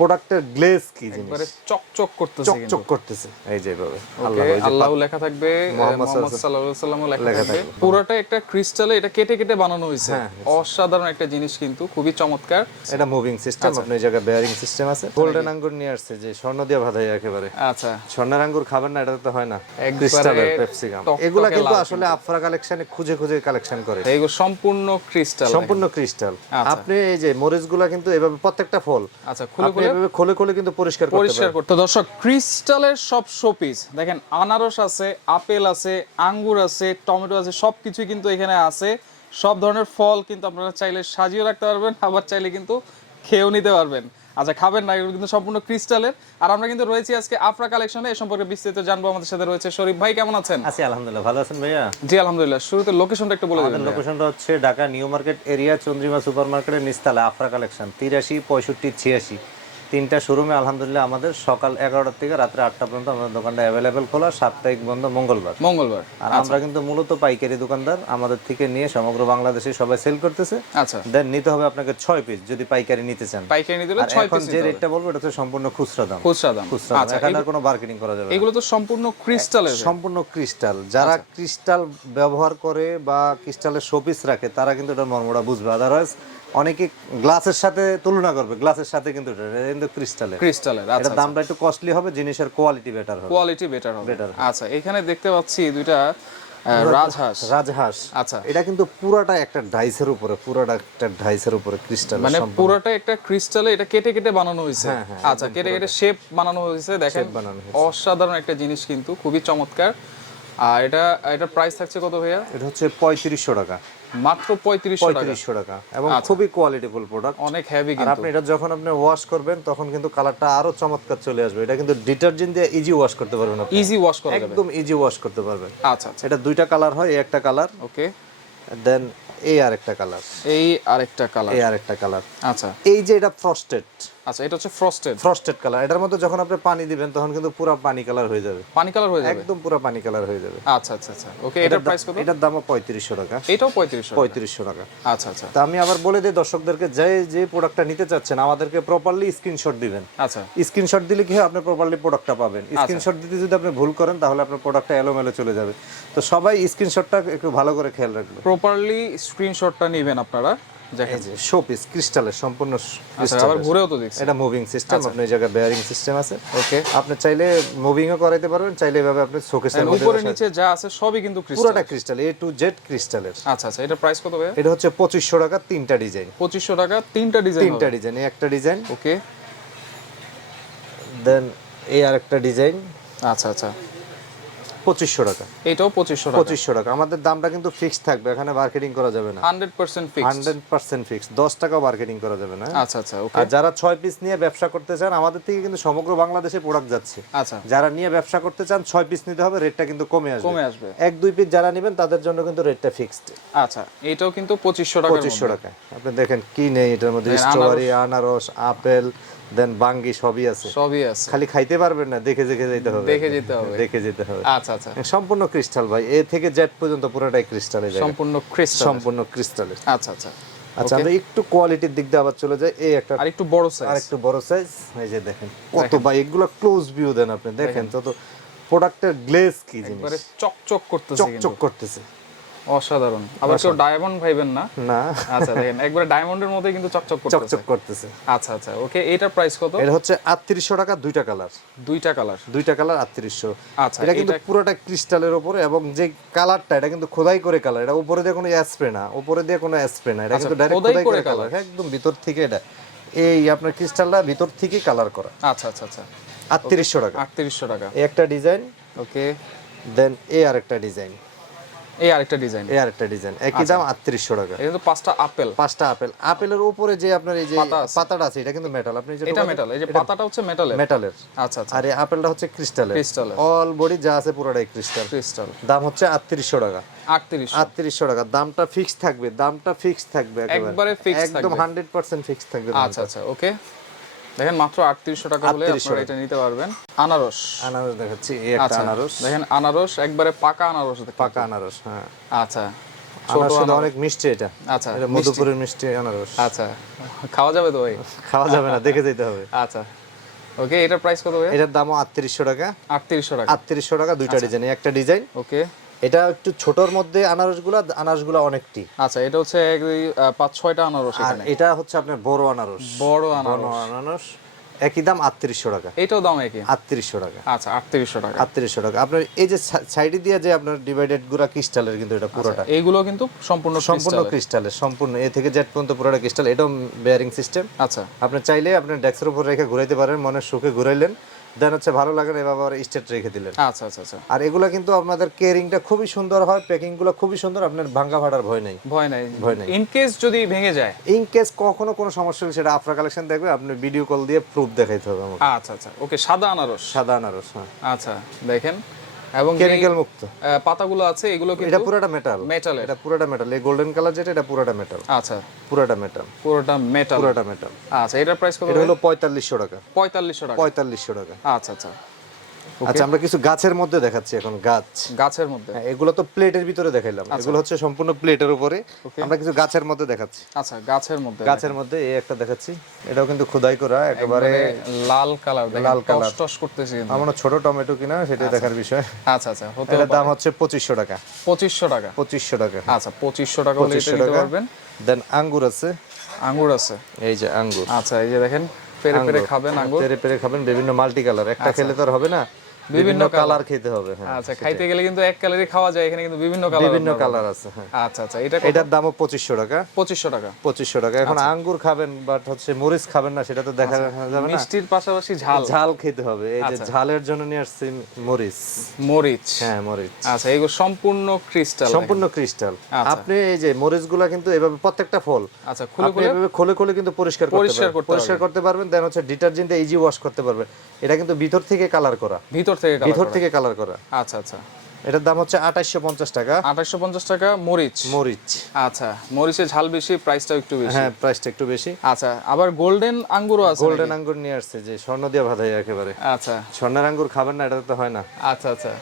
প্রোডাক্টের গ্লেজ কি জিনিস? একবারে চকচক করতেছে চকচক করতেছে। এই যে এভাবে আল্লাহ এই যে আল্লাহ লেখা থাকবে মোহাম্মদ সাল্লাল্লাহু আলাইহি ওয়াসাল্লামও লেখা লেখা থাকবে। পুরোটা একটা ক্রিস্টালে এটা কেটে কেটে বানানো হয়েছে। হ্যাঁ, অসাধারণ একটা জিনিস কিন্তু খুবই চমৎকার। এটা মুভিং সিস্টেম আচ্ছা। আপনি এই জায়গায় বেয়ারিং সিস্টেম আছে? গোল্ডেন আঙ্গুর নিয়ে আসছে যে স্বর্ণ দিয়ে ভাধাই একেবারে। আচ্ছা। স্বর্ণের আঙ্গুর খাবেন না এটা তো হয় না। ক্রিস্টালের পেপসিকাম এগুলা কিন্তু আসলে আফরা কালেকশনে খুঁজে খুঁজে কালেকশন করে। এইগুলো সম্পূর্ণ ক্রিস্টাল সম্পূর্ণ ক্রিস্টাল আচ্ছা। আপনি এই যে মরিচগুলা কিন্তু এভাবে প্রত্যেকটা ফল। আচ্ছা খুলে এভাবে খোলে খোলে কিন্তু পরিষ্কার পরিষ্কার করতে দর্শক ক্রিস্টালের সব শোপিস দেখেন আনারস আছে আপেল আছে আঙ্গুর আছে টমেটো আছে সব কিছুই কিন্তু এখানে আছে। সব ধরনের ফল কিন্তু আপনারা চাইলে সাজিয়ে রাখতে পারবেন আবার চাইলে কিন্তু খেয়েও নিতে পারবেন। আচ্ছা খাবেন না এগুলো কিন্তু সম্পূর্ণ ক্রিস্টালের। আর আমরা কিন্তু রয়েছি আজকে আফরা কালেকশনে এ সম্পর্কে বিস্তারিত জানব। আমাদের সাথে রয়েছে শরীফ ভাই কেমন আছেন? আছি আলহামদুলিল্লাহ ভালো আছেন ভাইয়া? জি আলহামদুলিল্লাহ। শুরুতে লোকেশনটা একটু বলে দেবেন লোকেশনটা হচ্ছে Dhaka new market area Chandrima super মার্কেটের নিস্তালা আফরা কালেকশন তিরাশি পঁয়ষট্টি ছিয়াশি। তিনটা শোরুমে আলহামদুলিল্লাহ আমাদের সকাল এগারোটা থেকে রাত্রে আটটা পর্যন্ত আমাদের দোকানটা অ্যাভেলেবেল খোলা। সাপ্তাহিক বন্ধ মঙ্গলবার। মঙ্গলবার। আর আমরা কিন্তু মূলত পাইকারি দোকানদার। আমাদের থেকে নিয়ে সমগ্র বাংলাদেশে সবাই সেল করতেছে। আচ্ছা। দেন নিতে হবে আপনাকে ছয় পিস যদি পাইকারি নিতে চান। পাইকারি নিতে হলে ছয় এখন পিস যে রেটটা বলব এটা হচ্ছে সম্পূর্ণ খুচরা দাম। খুচরা দাম। খুচরা দাম। আচ্ছা এখানে আর কোনো মার্কেটিং করা যাবে। এগুলো তো সম্পূর্ণ ক্রিস্টালের সম্পূর্ণ ক্রিস্টাল যারা আচ্ছা। ক্রিস্টাল ব্যবহার করে বা ক্রিস্টালের শোপিস রাখে তারা কিন্তু এটা মর্মটা বুঝবে। আদারওয়াইজ অনেকে গ্লাসের সাথে তুলনা করবে গ্লাসের সাথে কিন্তু কিন্তু ক্রিস্টালের। ক্রিস্টালের আচ্ছা এটা দামটা একটু কস্টলি হবে জিনিসের কোয়ালিটি বেটার হবে। কোয়ালিটি বেটার হবে। আচ্ছা এখানে দেখতে পাচ্ছি দুইটা রাজহাঁস। রাজহাঁস। আচ্ছা। এটা কিন্তু পুরাটা একটা ডাইসের উপরে পুরাটা একটা ডাইসের উপরে ক্রিস্টাল মানে পুরোটা একটা ক্রিস্টালে এটা কেটে কেটে বানানো হয়েছে। হ্যাঁ, হ্যাঁ, আচ্ছা কেটে কেটে শেপ বানানো হয়েছে দেখেন। বানানো অসাধারণ একটা জিনিস কিন্তু খুবই চমৎকার। আর এটা এটা প্রাইস থাকছে কত ভাইয়া? এটা হচ্ছে পঁয়ত্রিশশো টাকা। মাত্র পঁয়ত্রিশশো টাকা। পঁয়ত্রিশশো টাকা। এবং খুবই কোয়ালিটিফুল প্রোডাক্ট অনেক হেভি কিন্তু। আপনি এটা যখন আপনি ওয়াশ করবেন তখন কিন্তু কালারটা আরও চমৎকার চলে আসবে। এটা কিন্তু ডিটারজেন্ট দিয়ে ইজি ওয়াশ করতে পারবেন আপনি। ইজি ওয়াশ করা যাবে। একদম ইজি ওয়াশ করতে পারবেন। আচ্ছা আচ্ছা। এটা দুইটা কালার হয় এই একটা কালার ওকে দেন এই আরেকটা কালার এই আরেকটা কালার এই আরেকটা কালার আচ্ছা। এই যে এটা ফ্রস্টেড আচ্ছা এটা হচ্ছে ফ্রস্টেড ফ্রস্টেড কালার এটার মধ্যে যখন আপনি পানি দিবেন তখন কিন্তু পুরো পানি কালার হয়ে যাবে। পানি কালার হয়ে যাবে? একদম পুরো পানি কালার হয়ে যাবে। আচ্ছা আচ্ছা আচ্ছা। ওকে এটার প্রাইস কত? এটার দামও পঁয়ত্রিশশো টাকা। এটাও পঁয়ত্রিশশো পঁয়ত্রিশশো টাকা। আচ্ছা আচ্ছা। তা আমি আবার বলে দিই দর্শকদেরকে যে যে প্রোডাক্টটা নিতে চাচ্ছেন আমাদেরকে প্রপারলি স্ক্রিনশট দিবেন। আচ্ছা। স্ক্রিনশট দিলে কি হয়? আপনি প্রপারলি প্রোডাক্টটা পাবেন। স্ক্রিনশট দিতে যদি আপনি ভুল করেন তাহলে আপনার প্রোডাক্টটা এলোমেলো চলে যাবে। তো সবাই স্ক্রিনশটটা একটু ভালো করে খেয়াল রাখবেন। প্রপারলি স্ক্রিনশটটা নেবেন আপনারা। শো পিস ক্রিস্টালের সম্পূর্ণ আবার ঘুরেও তো দেখছি। এটা মুভিং সিস্টেম আপনি এই জায়গায় বেয়ারিং সিস্টেম আছে। ওকে আপনি চাইলে মুভিংও করাইতে পারবেন চাইলে এভাবে আপনি শোকেসের মধ্যে উপরে নিচে যা আছে সবই কিন্তু ক্রিস্টাল পুরোটা ক্রিস্টাল এ টু জেড ক্রিস্টালের আচ্ছা আচ্ছা এটা প্রাইস কত এটা হচ্ছে পঁচিশশো টাকা তিনটা ডিজাইন পঁচিশশো টাকা তিনটা ডিজাইন তিনটা ডিজাইন একটা ডিজাইন ওকে দেন এই আরেকটা ডিজাইন আচ্ছা আচ্ছা। পঁচিশশো টাকা। এটাও পঁচিশশো পঁচিশশো টাকা। আমাদের দামটা কিন্তু ফিক্সড থাকবে এখানে মার্কেটিং করা যাবে না। Hundred percent fix hundred percent fix দশ টাকাও মার্কেটিং করা যাবে না আচ্ছা আচ্ছা ওকে আর যারা ছয় পিস নিয়ে ব্যবসা করতে চান আমাদের থেকে কিন্তু সমগ্র বাংলাদেশে প্রোডাক্ট যাচ্ছে। আচ্ছা। যারা নিয়ে ব্যবসা করতে চান ছয় পিস নিতে হবে রেটটা কিন্তু কমে আসবে। কমে আসবে। এক দুই পিস যারা নেবেন তাদের জন্য কিন্তু রেটটা ফিক্সড আচ্ছা এটাও কিন্তু পঁচিশশো টাকা পঁচিশশো টাকা। আপনি দেখেন কি নেই এটার মধ্যে স্ট্রবেরি আনারস আপেল দেন বাঙ্গি সবই আছে। সবই আছে। খালি খাইতে পারবেন না দেখে দেখে যেতে হবে। দেখে যেতে হবে। দেখে যেতে হবে। আচ্ছা আচ্ছা। সম্পূর্ণ ক্রিস্টাল ভাই এ থেকে জেড পর্যন্ত পুরোটাই ক্রিস্টালে সম্পূর্ণ ক্রিস্টাল। সম্পূর্ণ ক্রিস্টালের আচ্ছা আচ্ছা। আচ্ছা আমরা একটু কোয়ালিটির দিক দিয়ে আবার চলে যাই। এই একটা আর একটু বড় আর সাইজ একটু বড় সাইজ এই যে দেখেন কত ভাই এগুলো ক্লোজ ভিউ দেন আপনি। দেখেন তত প্রোডাক্টের গ্লেজ কি জিনিস। একবারে চকচক করতেছে চকচক করতেছে। অসাধারণ। আবার কেউ ডায়মন্ড ভাইবেন না? না। আচ্ছা দেখেন একবারে ডায়মন্ডের মতোই কিন্তু চকচক করতেছে। চকচক করতেছে। আচ্ছা আচ্ছা ওকে এটার প্রাইস কত? এটা হচ্ছে আটত্রিশশো টাকা দুইটা কালার দুইটা কালার দুইটা কালার আটত্রিশশো। আচ্ছা এটা কিন্তু পুরোটা ক্রিস্টালের উপরে এবং যে কালারটা এটা কিন্তু খোদাই করে কালার এটা উপরে দিয়ে কোনো স্প্রে না উপরে দিয়ে কোনো স্প্রে না। এটা কিন্তু ডাইরেক্ট আচ্ছা, খোদাই করে কালার একদম ভিতর থেকে এটা। এই আপনার ক্রিস্টালটা ভিতর থেকে কালার করা। আচ্ছা আচ্ছা আচ্ছা। আটত্রিশশো টাকা। আটত্রিশশো টাকা। একটা ডিজাইন ওকে। দেন এই আরেকটা ডিজাইন এই আরেকটা ডিজাইন। এই আরেকটা ডিজাইন। একই দাম আটত্রিশশো টাকা। এটা কিন্তু পাঁচটা আপেল। পাঁচটা আপেল। আপেলের উপরে যে আপনার এই যে পাতাটা আছে এটা কিন্তু মেটাল আপনি এটা মেটাল এই যে পাতাটা হচ্ছে মেটালের মেটালের আচ্ছা আচ্ছা। আর এই আপেলটা হচ্ছে ক্রিস্টালের ক্রিস্টালের অল বডি যা আছে পুরোটাই ক্রিস্টাল ক্রিস্টাল দাম হচ্ছে আটত্রিশশো টাকা। আটত্রিশ আটত্রিশশো টাকা। দামটা ফিক্স থাকবে। দামটা ফিক্স থাকবে একবারে। fixed একদম থাকবে। হান্ড্রেড পার্সেন্ট ফিক্স থাকবে আচ্ছা আচ্ছা ওকে দেখেন মাত্র আটত্রিশশো টাকা হলে আপনারা এটা নিতে পারবেন। আনারস। আনারস দেখাচ্ছি এই একটা আচ্ছা আনারস। দেখেন আনারস একবারে পাকা আনারস পাকা আনারস হ্যাঁ। আচ্ছা। অনেক মিষ্টি এটা। আচ্ছা, এটা মধুপুরের মিষ্টি আনারস। আচ্ছা খাওয়া যাবে তো ভাই? খাওয়া যাবে না দেখে যেতে হবে। আচ্ছা ওকে এটার প্রাইস কত ভাই? এটার দামও আটত্রিশশো টাকা। আটত্রিশশো টাকা। আটত্রিশশো টাকা দুইটা আচ্ছা। ডিজাইন একটা ডিজাইন। ওকে। এটা একটু ছোটর মধ্যে আনারসগুলা আনারসগুলা অনেকটি। আচ্ছা এটা হচ্ছে পাঁচ ছয়টা আনারস এখানে। এটা হচ্ছে আপনার বড় আনারস। বড় আনারস। আনারস একই দাম আটত্রিশশো টাকা। এটাও দাম একই? আটত্রিশশো টাকা। আচ্ছা আটত্রিশশো টাকা। আটত্রিশশো টাকা। আপনার এই যে সাইডে দিয়ে যে আপনার ডিভাইডেডগুলা ক্রিস্টালের কিন্তু এটা পুরোটা। এইগুলো কিন্তু সম্পূর্ণ সম্পূর্ণ ক্রিস্টালের। সম্পূর্ণ। এ থেকে জেড পর্যন্ত পুরোটা ক্রিস্টাল। এটাও বেয়ারিং সিস্টেম আচ্ছা। আপনি চাইলে আপনি ডেস্কের উপর রেখে ঘুরাইতে পারেন মনের সুখে ঘুরাইলেন। দেন হচ্ছে ভালো লাগে না এভাবে আবার স্টেট রেখে দিলেন। আচ্ছা আচ্ছা আচ্ছা। আর এগুলো কিন্তু আপনাদের কেয়ারিংটা খুবই সুন্দর হয় প্যাকিংগুলো খুবই সুন্দর আপনার ভাঙ্গা ফাটার ভয় নাই। ভয় নাই। ভয় নাই। ইন কেস যদি ভেঙে যায়? ইন কেস কখনো কোনো সমস্যা হলে সেটা আফরা কালেকশন দেখবে আপনি ভিডিও কল দিয়ে প্রুফ দেখাইতে হবে আমাকে। আচ্ছা আচ্ছা। ওকে সাদা আনারস। সাদা আনারস হ্যাঁ। আচ্ছা দেখেন। এবং কেমিক্যাল মুক্ত। পাতাগুলো আছে এগুলো এটা কিন্তু পুরোটা মেটাল মেটাল এটা পুরোটা মেটাল এই গোল্ডেন কালার যেটা এটা পুরোটা মেটাল আচ্ছা। পুরোটা মেটাল পুরোটা মেটাল পুরোটা মেটাল আচ্ছা এটার প্রাইস কত এটা হলো পঁয়তাল্লিশশো টাকা। পঁয়তাল্লিশশো টাকা। পঁয়তাল্লিশশো টাকা। আচ্ছা আচ্ছা। আচ্ছা আমরা কিছু গাছের মধ্যে দেখাচ্ছি এখন গাছ। গাছের মধ্যে। হ্যাঁ, এগুলো তো প্লেটের ভিতরে দেখাইলাম। এগুলো হচ্ছে সম্পূর্ণ প্লেটের উপরে। আমরা কিছু গাছের মধ্যে দেখাচ্ছি। আচ্ছা গাছের মধ্যে গাছের মধ্যে এই একটা দেখাচ্ছি। এটাও কিন্তু খোদাই করা একেবারে লাল কালার লাল কালার। টস করতেছে। আমার ছোট টমেটো কিনা সেটাই দেখার বিষয়। আচ্ছা আচ্ছা এটার দাম হচ্ছে পঁচিশশো টাকা। পঁচিশশো টাকা। পঁচিশশো টাকা। আচ্ছা পঁচিশশো টাকা হলে এটা নিতে টাকা। পারবেন। দেন আঙ্গুর আছে। আঙ্গুর আছে। এই যে আঙ্গুর। আচ্ছা এই যে দেখেন পেরে পেরে খাবেন আঙ্গুর। পেরে পেরে খাবেন বিভিন্ন মাল্টি কালার একটা খেলে তো আর হবে না। বিভিন্ন কালার খেতে হবে হ্যাঁ আচ্ছা খাইতে গেলে কিন্তু এক ক্যালারি খাওয়া যায় এখানে কিন্তু বিভিন্ন কালার বিভিন্ন কালার আছে হ্যাঁ। আচ্ছা আচ্ছা এটা এটার দামও পঁচিশশো টাকা। পঁচিশশো টাকা। পঁচিশশো টাকা। এখন আচ্ছা। আঙ্গুর খাবেন বাট হচ্ছে মরিচ খাবেন না সেটা তো দেখা যাবে না। মিষ্টির পাশাপাশি ঝাল। ঝাল খেতে হবে। এই আচ্ছা। যে ঝালের জন্য নিয়ে আসছি মরিচ। মরিচ। হ্যাঁ মরিচ। আচ্ছা এগুলো সম্পূর্ণ ক্রিস্টাল সম্পূর্ণ ক্রিস্টাল আচ্ছা। আপনি এই যে মরিচগুলা কিন্তু এভাবে প্রত্যেকটা ফল আচ্ছা খুলে খুলে? এভাবে খুলে খোলে কিন্তু পরিষ্কার করতে পরিষ্কার পারবেন। করতে পরিষ্কার করতে পারবেন দেন হচ্ছে ডিটারজেন্ট ইজি ওয়াশ করতে পারবেন। এটা কিন্তু ভিতর থেকে কালার করা। ভিতর থেকে ভিতর থেকে কালার করা। আচ্ছা আচ্ছা। এটার দাম হচ্ছে আঠাশশো পঞ্চাশ টাকা। আঠাশশো পঞ্চাশ টাকা মরিচ। মরিচ। আচ্ছা মরিচের ঝাল বেশি প্রাইসটাও একটু বেশি। হ্যাঁ প্রাইসটা একটু বেশি। আচ্ছা আবার গোল্ডেন আঙ্গুরও আছে গোল্ডেন আঙ্গুর নিয়ে আসছে যে স্বর্ণ দিয়ে ভাধাই একেবারে। আচ্ছা। স্বর্ণের আঙ্গুর খাবেন না এটা তো হয় না। আচ্ছা আচ্ছা।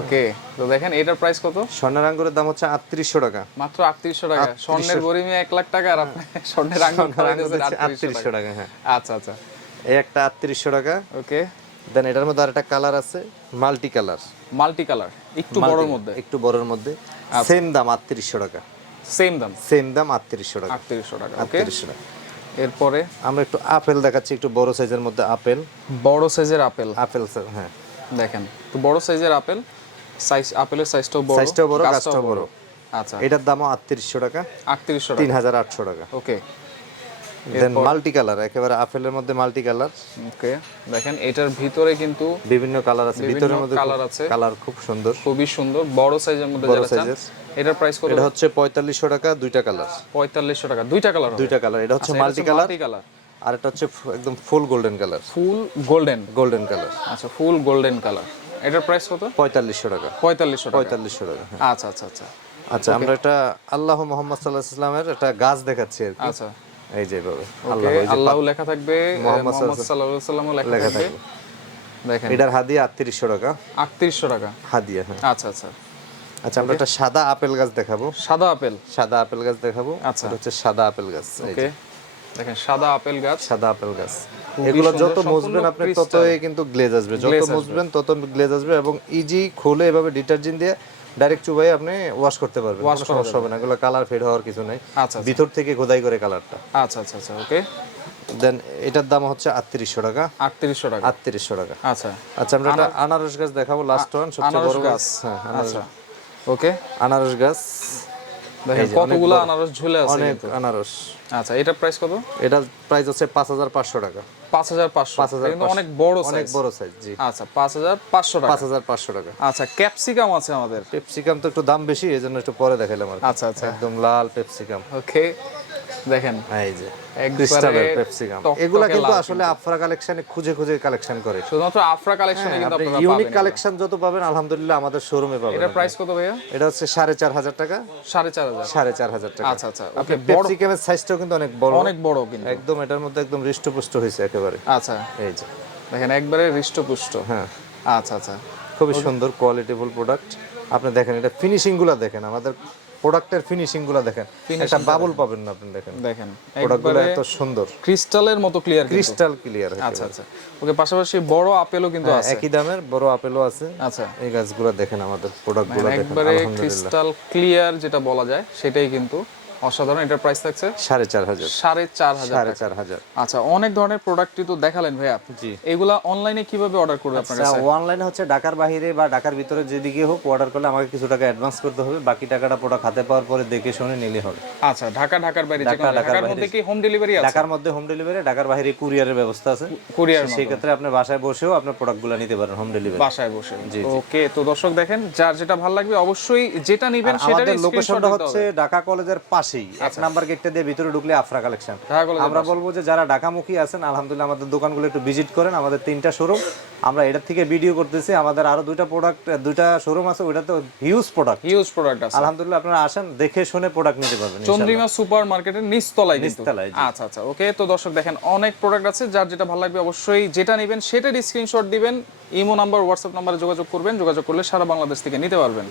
ওকে তো দেখেন এটার প্রাইস কত? স্বর্ণের আঙ্গুরের দাম হচ্ছে আটত্রিশশো টাকা। মাত্র আটত্রিশশো টাকা। স্বর্ণের গরিমে এক লাখ টাকা আর আপনি স্বর্ণের আঙ্গুর আটত্রিশশো টাকা। হ্যাঁ। আচ্ছা আচ্ছা। এই একটা আটত্রিশশো টাকা। ওকে দেন এটার মধ্যে আরেকটা কালার আছে মাল্টি কালার মাল্টি কালার একটু বড়র মধ্যে। একটু বড়র মধ্যে। সেম দাম আটত্রিশশো টাকা। সেম দাম। সেম দাম আটত্রিশশো টাকা। আটত্রিশশো টাকা ওকে টাকা। এরপরে? আমরা একটু আপেল দেখাচ্ছি একটু বড় সাইজের মধ্যে আপেল। বড় সাইজের আপেল। আপেল স্যার হ্যাঁ। দেখেন তো বড় সাইজের আপেল সাইজ আপেলের সাইজটাও বড় সাইজটাও বড় গাছটাও বড়। আচ্ছা। এটার দামও আটত্রিশশো টাকা। আটত্রিশশো টাকা। তিন হাজার আটশো টাকা। ওকে দেন মাল্টি কালার একেবারে আপেলের মধ্যে মাল্টি কালার ওকে দেখেন এটার ভিতরে কিন্তু বিভিন্ন কালার আছে। ভিতরের মধ্যে কালার আছে। কালার খুব সুন্দর। খুবই সুন্দর বড় সাইজের মধ্যে যারা চান এটার প্রাইস কত? এটা হচ্ছে পঁয়তাল্লিশশো টাকা দুইটা কালার পঁয়তাল্লিশশো টাকা দুইটা কালার দুইটা কালার এটা হচ্ছে মাল্টি কালার মাল্টি কালার আর এটা হচ্ছে একদম full golden colour full golden golden colour আচ্ছা ফুল গোল্ডেন কালার এটার প্রাইস কত? পঁয়তাল্লিশশো টাকা। পঁয়তাল্লিশশো টাকা। পঁয়তাল্লিশশো টাকা হ্যাঁ। আচ্ছা আচ্ছা আচ্ছা। আচ্ছা আমরা এটা আল্লাহ মোহাম্মদ সাল্লাহ ইসলামের একটা গাছ দেখাচ্ছি আর কি। আচ্ছা। এই আল্লাহ লেখা থাকবে মোহাম্মদ সাল্লাল্লাহু সাল্লামও লেখা থাকবে। দেখেন। এটার হাদিয়া আটত্রিশশো টাকা। আটত্রিশশো টাকা। হাদিয়া হ্যাঁ। আচ্ছা আচ্ছা। আচ্ছা আমরা একটা সাদা আপেল গাছ দেখাবো। সাদা আপেল? সাদা আপেল গাছ দেখাবো। আচ্ছা। হচ্ছে সাদা আপেল গাছ ওকে। দেখেন সাদা আপেল গাছ। সাদা আপেল গাছ। এগুলো যত মুছবেন আপনি। ততই কিন্তু গ্লেজ আসবে। যত মুছবেন তত গ্লেজ আসবে এবং ইজি খুলে এভাবে ডিটারজেন্ট দিয়ে ডাইরেক্ট চুবাই আপনি ওয়াশ করতে পারবেন। কোনো সমস্যা হবে না। এগুলো কালার ফেড হওয়ার কিছু নেই। আচ্ছা ভিতর থেকে খোদাই করে কালারটা আচ্ছা আচ্ছা আচ্ছা ওকে দেন এটার দাম হচ্ছে আটত্রিশশো টাকা। আটত্রিশশো টাকা। আটত্রিশশো টাকা। আচ্ছা। আচ্ছা আমরা একটা আনারস গাছ দেখাবো লাস্ট ওয়ান সবচেয়ে বড় গাছ। হ্যাঁ আচ্ছা। ওকে আনারস গাছ। কতগুলো আনারস ঝুলে আছে অনেক আনারস। আচ্ছা এটার প্রাইস কত? এটার প্রাইস হচ্ছে পাঁচ হাজার পাঁচশো টাকা। পাঁচ হাজার পাঁচশো। পাঁচ হাজার অনেক বড় অনেক বড় সাইজ জি। আচ্ছা পাঁচ হাজার পাঁচশো টাকা। পাঁচ হাজার পাঁচশো টাকা। আচ্ছা ক্যাপসিকাম আছে আমাদের। পেপসিকাম তো একটু দাম বেশি এই জন্য একটু পরে দেখাইলাম আর আচ্ছা আচ্ছা। একদম লাল পেপসিকাম ওকে দেখেন। এই যে একবারে ক্রিস্টালের পেপসিকাম টকটকে এগুলা কিন্তু আসলে আফরা কালেকশনে খুঁজে খুঁজে কালেকশন করে। শুধুমাত্র আফরা কালেকশনে কিন্তু আপনারা ইউনিক পাবেন কালেকশন যত পাবেন আলহামদুলিল্লাহ আমাদের শোরুমে পাবেন এটার প্রাইস কত ভাইয়া? এটা হচ্ছে সাড়ে চার হাজার টাকা। সাড়ে চার হাজার। সাড়ে চার হাজার টাকা। আচ্ছা আচ্ছা আপনি পেপসিকামের সাইজটাও কিন্তু অনেক বড়। অনেক বড় কিন্তু। একদম এটার মধ্যে একদম হৃষ্টপুষ্ট হয়েছে একেবারে আচ্ছা। এই যে। দেখেন একবারে হৃষ্টপুষ্ট। হ্যাঁ। আচ্ছা আচ্ছা। খুবই সুন্দর কোয়ালিটিফুল প্রোডাক্ট আপনি দেখেন এটা ফিনিশিংগুলো দেখেন আমাদের প্রোডাক্টের ফিনিশিংগুলো দেখেন একটা বাবল পাবেন না আপনি দেখেন। দেখেন প্রোডাক্টগুলো এত সুন্দর। ক্রিস্টালের মতো ক্লিয়ার ক্রিস্টাল ক্লিয়ার আচ্ছা আচ্ছা। ওকে পাশাপাশি বড় আপেলও কিন্তু আছে। একই দামের বড় আপেলও আছে। আচ্ছা। এই গাছগুলো দেখেন আমাদের প্রোডাক্টগুলো দেখেন একবারে ক্রিস্টাল ক্লিয়ার যেটা বলা যায় সেটাই কিন্তু অসাধারণ এটার প্রাইস থাকছে সাড়ে চার হাজার। সাড়ে চার হাজার সাড়ে চার হাজার। আচ্ছা অনেক ধরনের প্রোডাক্টই তো দেখালেন ভাইয়া। জি। এগুলা অনলাইনে কীভাবে অর্ডার করবে আপনার কাছে? অনলাইনে হচ্ছে ঢাকার বাইরে বা ঢাকার ভিতরে যেদিকে হোক অর্ডার করলে আমাকে কিছু টাকা অ্যাডভান্স করতে হবে। বাকি টাকাটা প্রোডাক্ট হাতে পাওয়ার পরে দেখে শুনে নিলে হবে। আচ্ছা ঢাকা ঢাকার বাইরে ঢাকা, ঢাকার মধ্যে কি হোম ডেলিভারি আছে? ঢাকার মধ্যে হোম ডেলিভারি ঢাকার বাইরে কুরিয়ারের ব্যবস্থা আছে। কুরিয়ার সেই ক্ষেত্রে আপনি বাসায় বসেও আপনার প্রোডাক্টগুলো নিতে পারেন হোম ডেলিভারি বাসায় বসে। ওকে তো দর্শক দেখেন যার যেটা ভালো লাগবে অবশ্যই যেটা নেবেন সেটার লোকেশনটা হচ্ছে ঢাকা কলেজের পাশেই এক নাম্বার গেটটা দিয়ে ভিতরে ঢুকলে আফরা কালেকশন আমরা বলব যে যারা ঢাকামুখী আছেন আলহামদুলিল্লাহ আমাদের দোকানগুলো একটু ভিজিট করেন আমাদের তিনটা শোরুম আমরা এটার থেকে ভিডিও করতেছি আমাদের আরও দুইটা প্রোডাক্ট দুইটা শোরুম আছে ওইটাতে হিউজ প্রোডাক্ট হিউজ প্রোডাক্ট আছে। আলহামদুলিল্লাহ আপনারা আসেন দেখে শুনে প্রোডাক্ট নিতে পারবেন চন্দ্রিমা সুপার মার্কেটের নিচতলায় নিচতলায়। আচ্ছা আচ্ছা ওকে তো দর্শক দেখেন অনেক প্রোডাক্ট আছে যার যেটা ভালো লাগবে অবশ্যই যেটা নেবেন সেটার স্ক্রিনশট দিবেন ইমো নাম্বার হোয়াটসঅ্যাপ নাম্বারে যোগাযোগ করবেন যোগাযোগ করলে সারা বাংলাদেশ থেকে নিতে পারবেন।